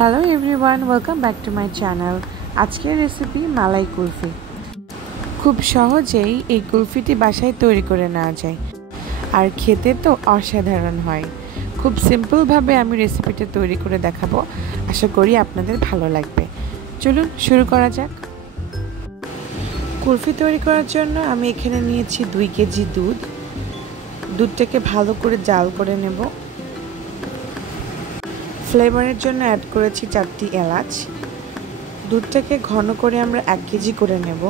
Hello everyone, welcome back to my channel. আজকের recipe মালাই কুলফি। খুব সহজেই এই কুলফিটি বাসায় তৈরি করে নেওয়া যায়, আর খেতে তো অসাধারণ হয়। খুব সিম্পলভাবে আমি রেসিপিটা তৈরি করে দেখাবো, আশা করি আপনাদের ভালো লাগবে। চলুন শুরু করা যাক। কুলফি তৈরি করার জন্য আমি এখানে নিয়েছি 2 কেজি দুধটাকে ভালো করে জাল করে নেব। ফ্লেভারের জন্য অ্যাড করেছি 4টি এলাচ। দুধটাকে ঘন করে আমরা 1 কেজি করে নেব,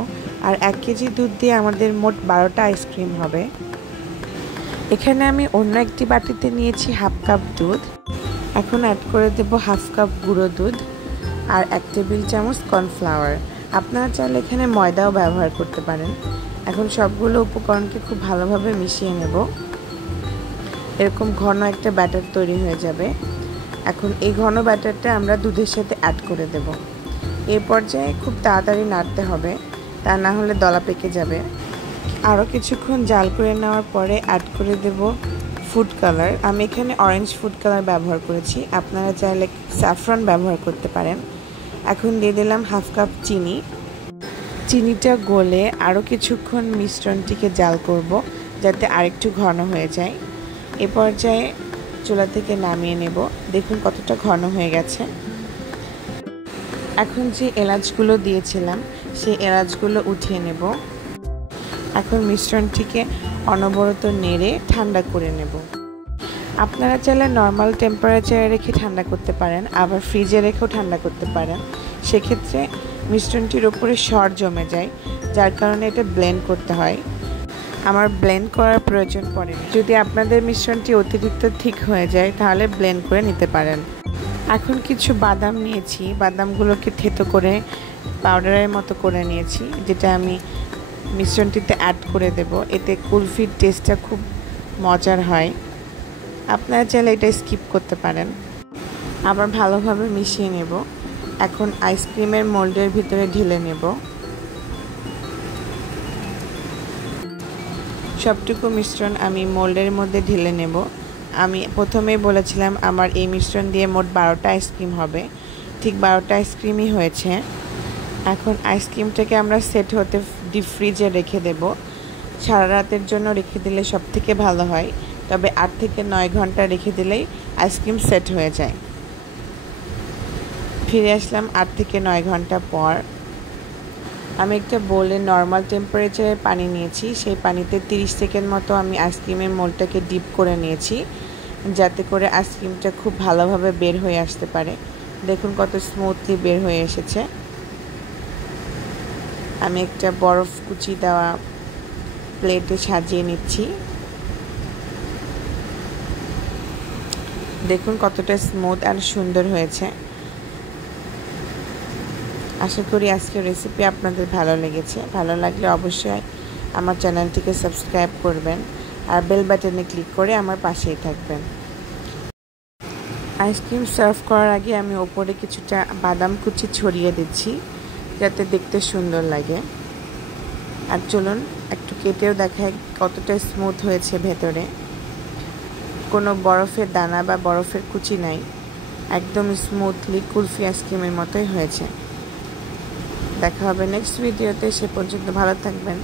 আর 1 কেজি দুধ দিয়ে আমাদের মোট 12টা আইসক্রিম হবে। এখানে আমি অন্য একটি বাটিতে নিয়েছি 1/2 কাপ দুধ। এখন অ্যাড করে দেব 1/2 কাপ গুঁড়ো দুধ আর 1 টেবিল চামচ কর্নফ্লাওয়ার। আপনারা চাইলে এখানে ময়দাও ব্যবহার করতে পারেন। এখন সবগুলো উপকরণকে খুব ভালোভাবে মিশিয়ে নেব। এরকম ঘন একটা ব্যাটার তৈরি হয়ে যাবে। এখন এই ঘন ব্যাটারটা আমরা দুধের সাথে অ্যাড করে দেব। এই পর্যায়ে খুব তাড়াতাড়ি নাড়তে হবে, তা না হলে দলা পেকে যাবে। আরও কিছুক্ষণ জাল করে নেওয়ার পরে অ্যাড করে দেব ফুড কালার। আমি এখানে অরেঞ্জ ফুড কালার ব্যবহার করেছি, আপনারা চাইলে স্যাফরন ব্যবহার করতে পারেন। এখন দিয়ে দিলাম 1/2 কাপ চিনি। চিনিটা গলে আরও কিছুক্ষণ মিশ্রণটিকে জাল করব, যাতে আরেকটু ঘন হয়ে যায়। এ পর্যায়ে চুলা থেকে নামিয়ে নেব। দেখুন কতটা ঘন হয়ে গেছে। এখন যে এলাচগুলো দিয়েছিলাম সেই এলাচগুলো উঠিয়ে নেব। এখন মিশ্রণটিকে অনবরত নেড়ে ঠান্ডা করে নেব। আপনারা চাইলে নর্মাল টেম্পারেচারে রেখে ঠান্ডা করতে পারেন, আবার ফ্রিজে রেখেও ঠান্ডা করতে পারেন। সেক্ষেত্রে মিশ্রণটির উপরে সর জমে যায়, যার কারণে এটা ব্লেন্ড করতে হয়। আমার ব্লেন্ড করার প্রয়োজন পড়ে না। যদি আপনাদের মিশ্রণটি অতিরিক্ত ঠিক হয়ে যায় তাহলে ব্লেন্ড করে নিতে পারেন। এখন কিছু বাদাম নিয়েছি, বাদামগুলোকে থেতো করে পাউডারের মতো করে নিয়েছি, যেটা আমি মিশ্রণটিতে অ্যাড করে দেব। এতে কুলফির টেস্টটা খুব মজার হয়। আপনারা চাইলে এটা স্কিপ করতে পারেন। আবার ভালোভাবে মিশিয়ে নেব। এখন আইসক্রিমের মোল্ডের ভিতরে ঢেলে নেব। সবটুকু মিশ্রণ আমি মোল্ডের মধ্যে ঢেলে নেব। আমি প্রথমেই বলেছিলাম আমার এই মিশ্রণ দিয়ে মোট 12টা আইসক্রিম হবে, ঠিক 12টা আইসক্রিমই হয়েছে। এখন আইসক্রিমটাকে আমরা সেট হতে ডিপ ফ্রিজে রেখে দেব। সারা রাতের জন্য রেখে দিলে সব থেকে ভালো হয়, তবে 8 থেকে 9 ঘন্টা রেখে দিলেই আইসক্রিম সেট হয়ে যায়। ফিরে আসলাম 8 থেকে 9 ঘন্টা পর। আমি একটা বোলে নর্মাল টেম্পারেচারে পানি নিয়েছি, সেই পানিতে 30 সেকেন্ড মতো আমি আইসক্রিমের মোল্ডটাকে ডিপ করে নিয়েছি, যাতে করে আইসক্রিমটা খুব ভালোভাবে বের হয়ে আসতে পারে। দেখুন কত স্মুথলি বের হয়ে এসেছে। আমি একটা বরফ কুচি দেওয়া প্লেটে সাজিয়ে নিচ্ছি। দেখুন কতটা স্মুথ আর সুন্দর হয়েছে। আশা করি আজকের রেসিপি আপনাদের ভালো লেগেছে। ভালো লাগলে অবশ্যই আমার চ্যানেলটিকে সাবস্ক্রাইব করবেন আর বেল বাটনে ক্লিক করে আমার পাশেই থাকবেন। আইসক্রিম সার্ভ করার আগে আমি ওপরে কিছুটা বাদাম কুচি ছড়িয়ে দিচ্ছি, যাতে দেখতে সুন্দর লাগে। আর চলুন একটু কেটেও দেখাই কতটা স্মুথ হয়েছে ভেতরে। কোনো বরফের দানা বা বরফের কুচি নাই, একদম স্মুথলি কুলফি আইসক্রিমের মতোই হয়েছে। দেখা হবে নেক্সট ভিডিওতে, সে পর্যন্ত ভালো থাকবেন।